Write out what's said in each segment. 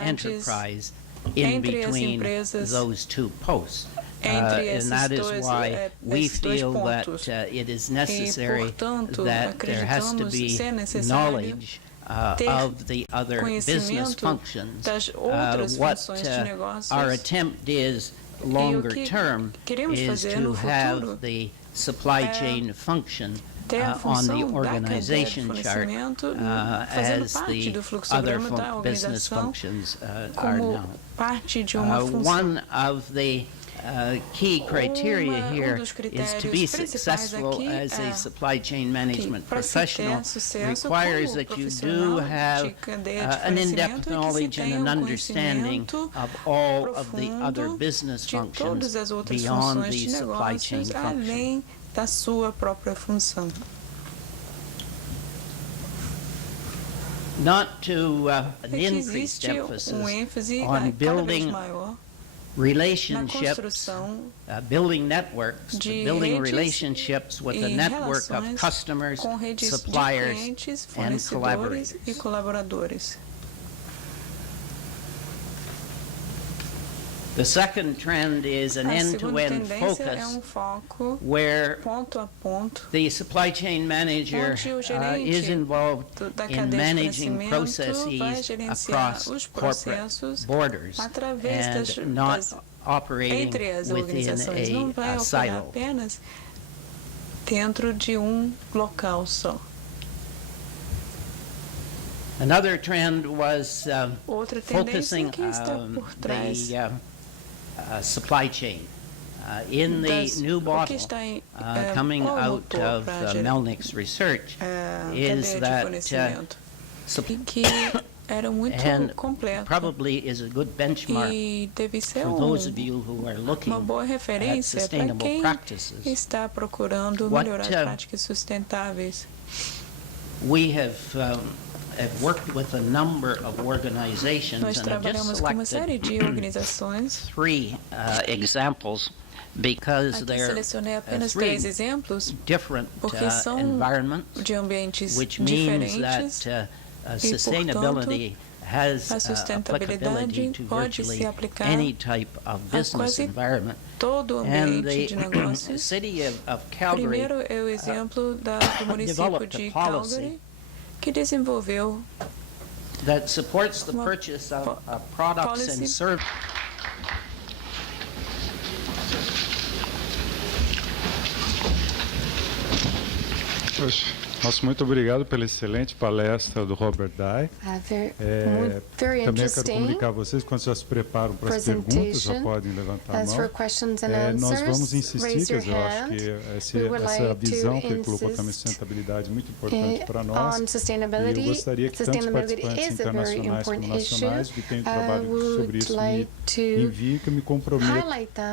enterprise in between those two posts. And that is why we feel that it is necessary that there has to be knowledge of the other business functions. What our attempt is longer term is to have the supply chain function on the organization chart as the other business functions are now. One of the key criteria here is to be successful as a supply chain management professional requires that you do have an in-depth knowledge and an understanding of all of the other business functions beyond the supply chain function. Da sua própria função. Not to an increased emphasis on building relationships, building networks, building relationships with a network of customers, suppliers, and collaborators. The second trend is an end-to-end focus where the supply chain manager is involved in managing processes across corporate borders and not operating within a silo. Dentro de local só. Another trend was focusing the supply chain. In the new model coming out of Melnick's research is that and probably is a good benchmark for those of you who are looking at sustainable practices. We have worked with a number of organizations, and I've just selected three examples because they're three different environments, which means that sustainability has applicability to virtually any type of business environment. And the city of Calgary developed a policy that supports the purchase of products and services. Nosso muito obrigado pela excelente palestra do Robert Dye. Também quero comunicar a vocês, quando já se preparam para as perguntas, já podem levantar a mão. Nós vamos insistir, quer dizer, eu acho que essa visão que ele colocou também, sustentabilidade, é muito importante para nós. E eu gostaria que tantos participantes internacionais como nacionais que têm trabalho sobre isso me enviem, que eu me comprometo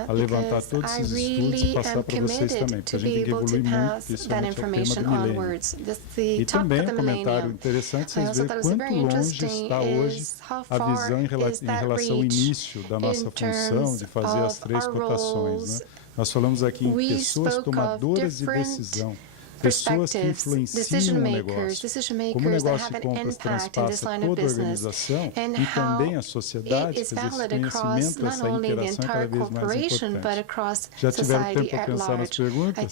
a levantar todos esses estudos e passar para vocês também, porque a gente tem que evoluir muito, principalmente é o tema do milênio. E também um comentário interessante, vocês veem quanto longe está hoje a visão em relação ao início da nossa função de fazer as três cotações. Né? Nós falamos aqui em pessoas tomadoras de decisão, pessoas que influenciam o negócio, como o negócio de compras transpassa toda a organização e também a sociedade, quer dizer, esse conhecimento, essa interação é cada vez mais importante. Já tiveram tempo para pensar nas perguntas?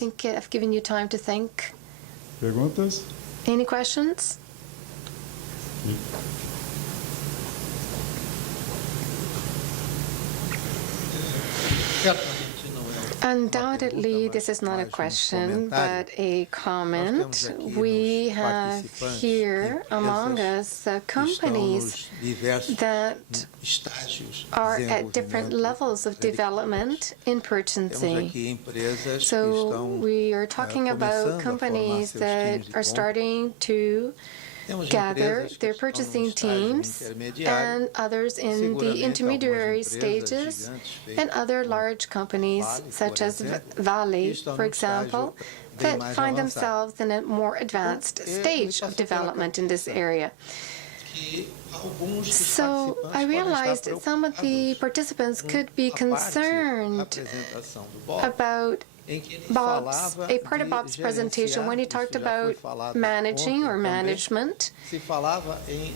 Perguntas? Any questions? Undoubtedly, this is not a question, but a comment. We have here among us companies that are at different levels of development in purchasing. So we are talking about companies that are starting to gather their purchasing teams and others in the intermediary stages, and other large companies such as Vale, for example, that find themselves in a more advanced stage of development in this area. So I realized that some of the participants could be concerned about a part of Bob's presentation when he talked about managing or management,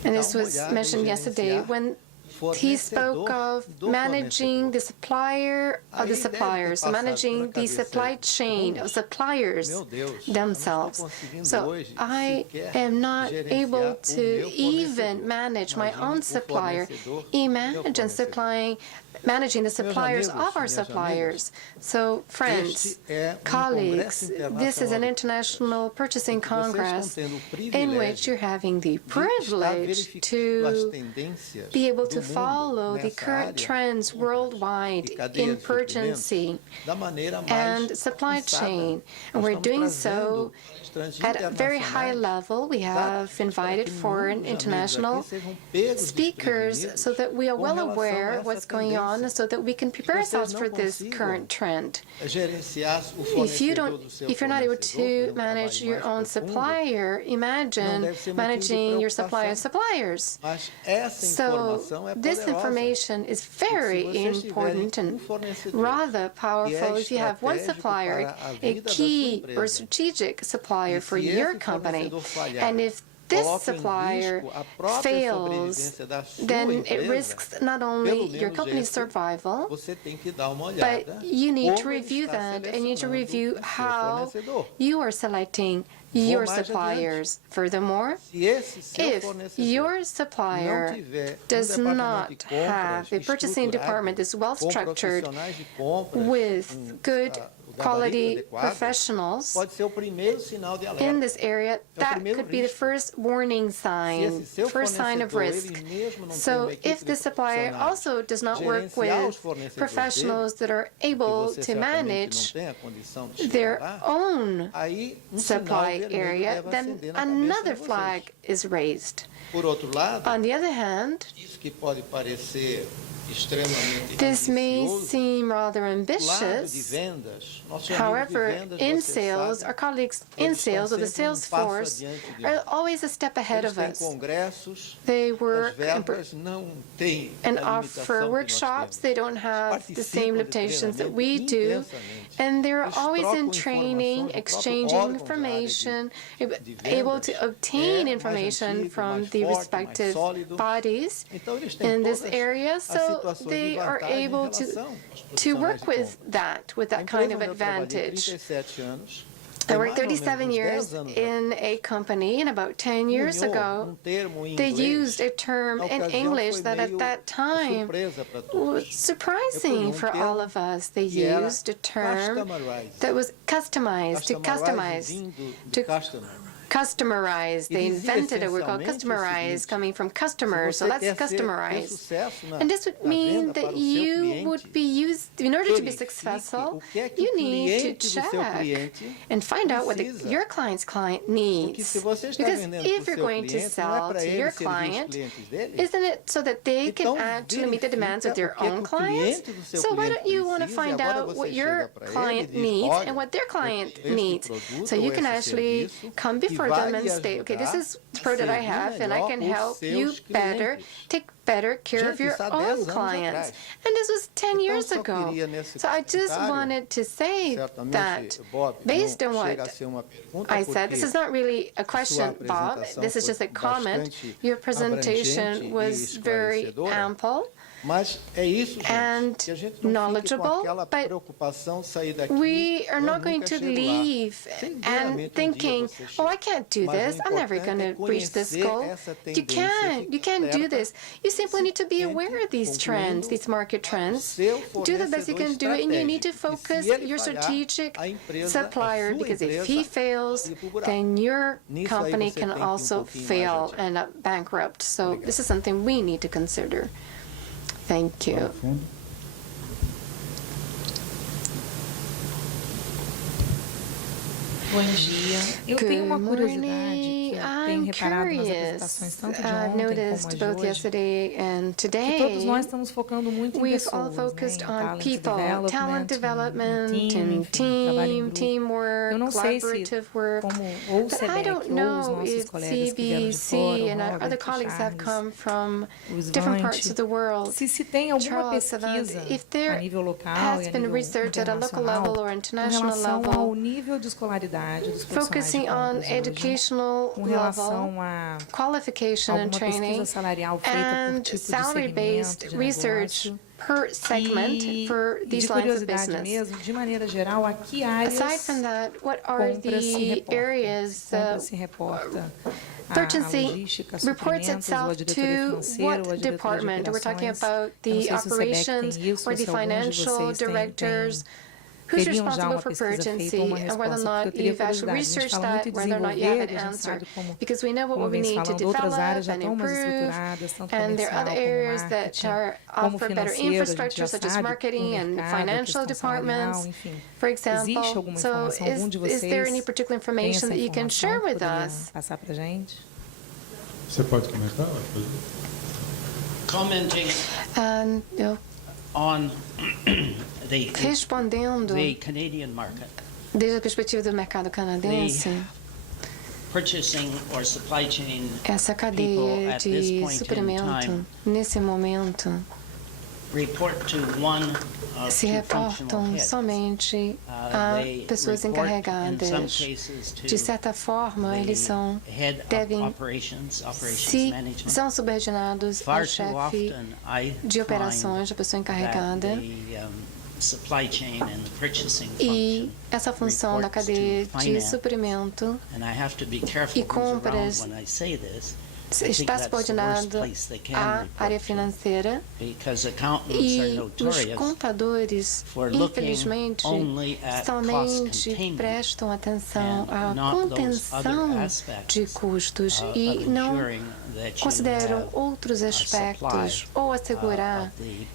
and this was mentioned yesterday, when he spoke of managing the supplier of the suppliers, managing the supply chain of suppliers themselves. So I am not able to even manage my own supplier. Imagine managing the suppliers of our suppliers. So, friends, colleagues, this is an international purchasing congress in which you're having the privilege to be able to follow the current trends worldwide in purchasing and supply chain. And we're doing so at a very high level. We have invited foreign international speakers so that we are well aware of what's going on, so that we can prepare ourselves for this current trend. If you're not able to manage your own supplier, imagine managing your supplier's suppliers. So this information is very important and rather powerful if you have one supplier, a key or strategic supplier for your company, and if this supplier fails, then it risks not only your company's survival, but you need to review that, and you need to review how you are selecting your suppliers. Furthermore, if your supplier does not have a purchasing department that's well structured with good quality professionals in this area, that could be the first warning sign, first sign of risk. So if the supplier also does not work with professionals that are able to manage their own supply area, then another flag is raised. On the other hand, this may seem rather ambitious. However, in sales, our colleagues in sales, or the sales force, are always a step ahead of us. They work and offer workshops. They don't have the same limitations that we do. And they're always in training, exchanging information, able to obtain information from the respective bodies in this area. So they are able to work with that kind of advantage. I worked 37 years in a company, and about 10 years ago, they used a term in English that at that time was surprising for all of us. They used a term that was customized, customerize. They invented a word called customerize, coming from customers. So let's customerize. And this would mean that you would be used, in order to be successful, you need to check and find out what your client's client needs. Because if you're going to sell to your client, isn't it so that they can actually meet the demands of their own clients? So why don't you want to find out what your client needs and what their client needs? So you can actually come before them and state, okay, this is the product that I have, and I can help you take better care of your own clients. And this was 10 years ago. So I just wanted to say that based on what I said, this is not really a question, Bob, this is just a comment. Your presentation was very ample and knowledgeable, but we are not going to leave and thinking, oh, I can't do this, I'm never going to reach this goal. You can't do this. You simply need to be aware of these trends, these market trends. Do the best you can do it, and you need to focus your strategic supplier, because if he fails, then your company can also fail and bankrupt. So this is something we need to consider. Thank you. Bom dia. Eu tenho uma curiosidade que eu tenho reparado nas apresentações tanto de ontem como as de hoje, que todos nós estamos focando muito em pessoas, né, talent development, and teamwork, eu não sei se collaborative work. ou o But I SEBEC don't ou know os nossos if colegas que vieram de fora, CBC and o other Robert, colleagues have come from o different parts Svante, of the world. se tem alguma Charles, Savant, pesquisa if there a nível local has e a been nível research at a local internacional level or com international relação level ao nível de escolaridade dos profissionais de focusing on compras hoje, educational com relação a qualification and alguma training pesquisa salarial feita por and tipo de salary-based segmento de research negócio. per segment for De these lines of curiosidade business. mesmo, de maneira geral, a que áreas Aside from that, what are Comprss se the reporta? areas Comprss se reporta a purchasing logística, reports suprimentos, ou a itself diretoria to financeira, ou a what diretoria de department? We're talking operações. about Eu não the sei se o SEBEC operations tem isso, or ou the se alguns de financial vocês directors? Who's teriam já responsible uma for pesquisa feita ou purchasing, uma and whether or resposta, porque eu not teria you've actually curiosidade. A gente researched fala muito that, em whether or not you have desenvolver, an e a gente answer? sabe como, Because we know what como we vem se need to falando, outras áreas develop já and estão mais improve, estruturadas, tanto and there are comercial other como areas that marketing, are como offer better financeiro, a gente infrastructure, já such as sabe, marketing o and mercado, a financial questão departments, salarial, enfim. for Existe example. alguma So informação, algum de is there any vocês particular tem information essa that you can share informação que with poderia us? passar para a gente? Você pode comentar? Commenting Eu on respondendo the Canadian market, desde a perspectiva do mercado canadense, purchasing or supply chain essa people cadeia at this de point in suprimento, time nesse momento, report to one of se two functional reportam heads. somente a They pessoas report, in some encarregadas. cases, to De certa forma, eles são head of devem operations se management. são subordinados Far ao too chefe often, I de operações, find da pessoa that encarregada. the supply chain and the purchasing E function essa função da reports to cadeia de finance. suprimento And I have to be careful e who's around compras when I say this. I think está that's the worst subordinado place they can à report área to, financeira because accountants are e os notorious contadores, for looking infelizmente, only at cost somente containment prestam atenção à and not those other contenção aspects de custos e of não ensuring that you consideram have outros aspectos ou assegurar of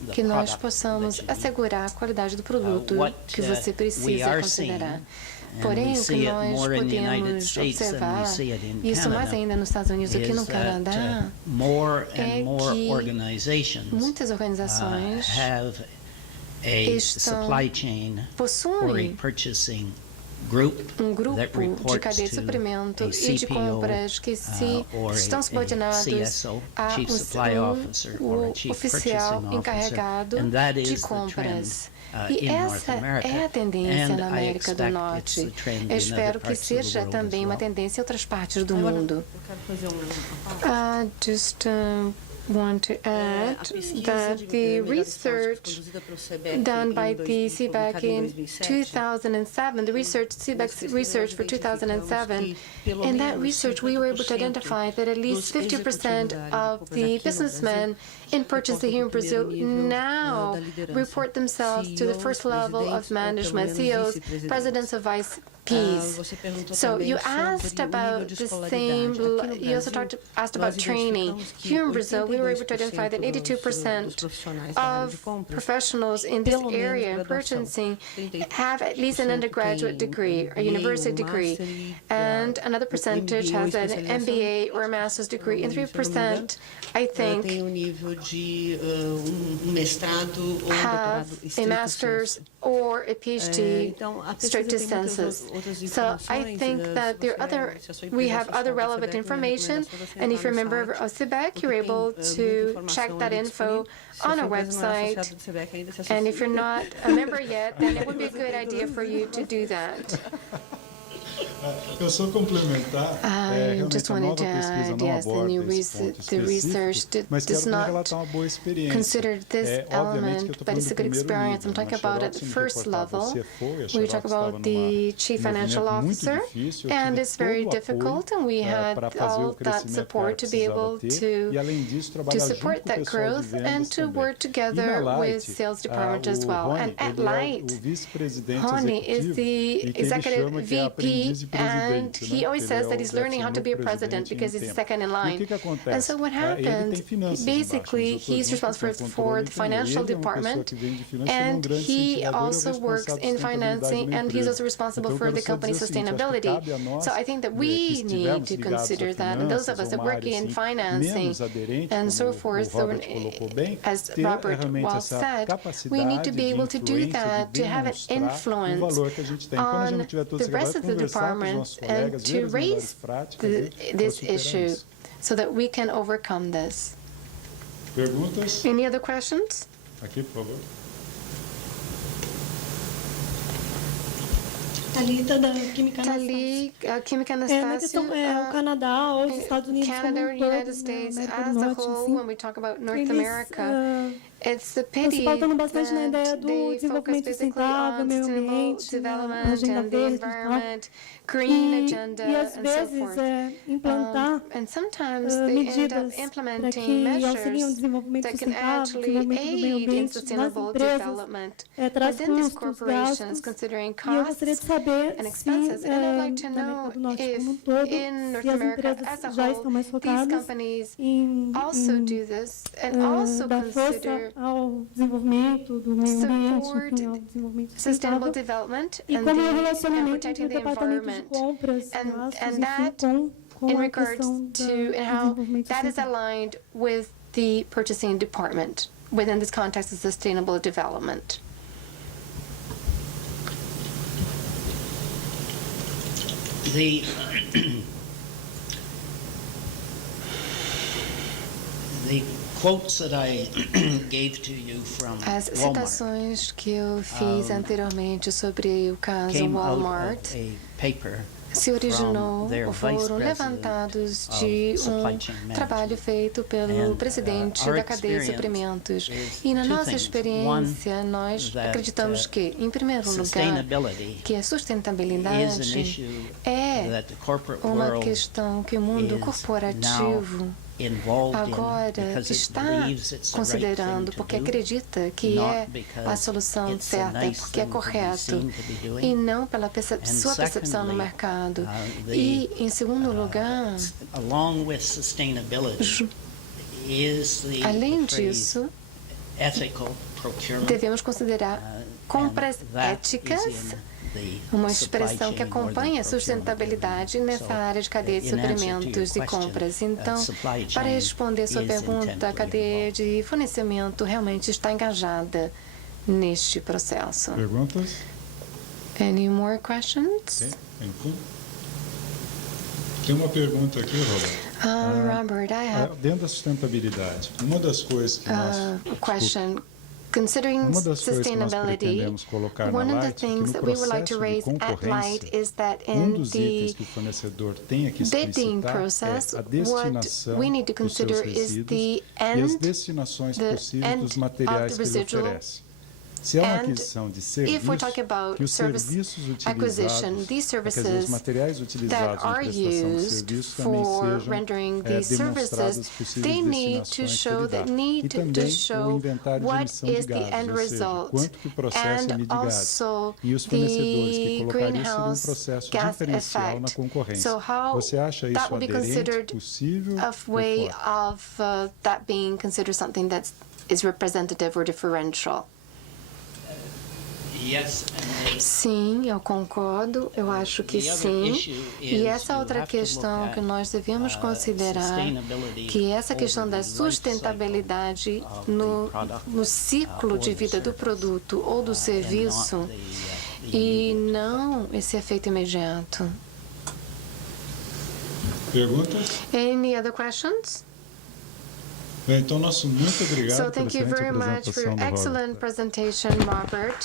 the que nós product possamos that you need. assegurar a qualidade do produto What, que você we precisa are considerar. seeing, and Porém, we o que see it nós more in the United podemos States than we observar, see it in isso mais Canada, ainda nos Estados Unidos do que no is Canadá, that more é and more que organizations muitas organizações have a supply chain or a possuem purchasing group grupo that de reports cadeia de to suprimento a e de CPO, compras que se or estão subordinados CSO, a Chief Supply Officer, or a o Chief oficial Purchasing Officer, encarregado and that de is the compras. trend E in North essa America, é a tendência and na I América do expect Norte. it's the trend Eu in espero other que parts of the seja world as também uma well. tendência em outras partes do mundo. Eu quero fazer uma parte. Just want to add that the research done by the CBEC in 2007, the CBEC's research for 2007, in that research we were able to identify that at least 50% of the businessmen in purchasing here in Brazil now report themselves to the first level of management, CEOs, presidents of vice Ps. So you asked about the same, you also asked about training. Here in Brazil, we were able to identify that 82% of professionals in this area in purchasing have at least an undergraduate degree, a university degree, and another percentage has an MBA or a master's degree, and 3%, I think, have a master's or a PhD, straight to census. So I think that we have other relevant information, and if you're a member of CBEC, you're able to check that info on our website. And if you're not a member yet, then it would be a good idea for you to do that. Eu só complementar, I just wanted to add, yes, the research does not consider this element, but it's a good experience. I'm talking about at the first level. We talk about the Chief Financial Officer, and it's very difficult, and we had all that support to be able to support that growth and to work together with sales department as well. And at Light, Rony is the executive VP, and he always says that he's learning how to be a president because he's second in line. And so what happened, basically, he's responsible for the financial department, and he also works in financing, and he's also responsible for the company's sustainability. So I think that we need to consider that, and those of us that work in financing and so forth, as Robert well said, we need to be able to do that, to have an influence on the rest of the department and to raise this issue so that we can overcome this. Perguntas? Any other questions? Aqui, por favor. Thalita, da Química Anastácio. Na questão o Canadá ou os Estados Unidos Canada or como um United todo, States América as do a Norte, whole, assim, when we talk about North eles America, it's a estão se pity pautando bastante na ideia that do they focus desenvolvimento basically sustentável, on meio sustainable ambiente, a development agenda and the verde e tal. environment, green agenda, E às and so vezes forth. implantar And sometimes they end up medidas para implementing que auxiliem o measures desenvolvimento that can sustentável, actually desenvolvimento do meio aid in ambiente nas sustainable empresas, development traz within these custos, corporations, gastos, considering e eu gostaria costs de saber and se expenses. And I'd like to na know América do Norte if como um todo, in North se as America empresas as a já whole, estão mais these focadas companies em also do this and also dar força consider ao desenvolvimento do meio ambiente, support enfim, ao desenvolvimento sustainable sustentável, development e and como é o and relacionamento protecting entre o the departamento de environment. compras, gastos, And enfim, that com in a regards questão to do and how desenvolvimento that is sustentável. aligned with the purchasing department within this context of sustainable development. The the quotes that I gave to you from As Walmart citações que eu fiz anteriormente sobre o caso came out Walmart of a paper se originou from their ou vice foram president levantados of de supply chain management. trabalho feito pelo And, presidente our da cadeia de experience suprimentos. is E na two nossa things. experiência, One, nós that, acreditamos que, em primeiro lugar, sustainability que a is an sustentabilidade issue é that the corporate uma world questão que o mundo is corporativo involved agora in because it está believes it's the right considerando, thing to porque do, acredita que not é because a solução it's a certa, nice porque é thing to be correto, seen to be doing. e não pela And sua percepção no secondly, mercado. the, E, em segundo lugar, along with sustainability is the além phrase disso, ethical procurement. devemos considerar compras and that éticas, is in the uma supply expressão que chain more acompanha a than sustentabilidade procurement. nessa So, área de cadeia de in answer to your suprimentos e question, compras. Então, supply para chain responder sua is pergunta, a intently cadeia involved. de fornecimento realmente está engajada neste processo. Perguntas? Any more questions? Okay. Tem uma pergunta aqui, Robert. Robert, I have Dentro da sustentabilidade, uma das coisas que nós a question. Considering uma das coisas que nós sustainability, pretendemos colocar na one of the Light é que things no that we would like to processo de raise at Light concorrência, is that um in dos the itens que o fornecedor tenha que bidding explicitar process, é a what destinação we need to dos seus consider is resíduos the e as end, destinações the possíveis end dos materiais of que the ele residual. oferece. Se é uma And aquisição de if we're serviço, talking about que os service serviços acquisition, utilizados, these quer dizer, os services materiais that utilizados na are prestação de used serviços também for sejam rendering these demonstradas services, possíveis they need to destinações que show ele dá. that E need to também o show inventário de what emissão de is the end gases, ou seja, result, quanto que o processo and emite de gases. also E os fornecedores que the colocariam isso seria um greenhouse processo gas diferencial na effect. concorrência. So how Você acha that isso will be aderente, considered possível a ou way fora? of that being considered something that is representative or differential? Yes, Sim, eu concordo, eu acho que sim. E essa outra questão que nós devemos considerar, que essa questão da sustentabilidade no ciclo de vida do produto ou do serviço, e não esse efeito imediato. Perguntas? Any other questions? Bem, então, muito obrigado So pela thank you excelente very much for apresentação your do Robert. excellent presentation, Robert.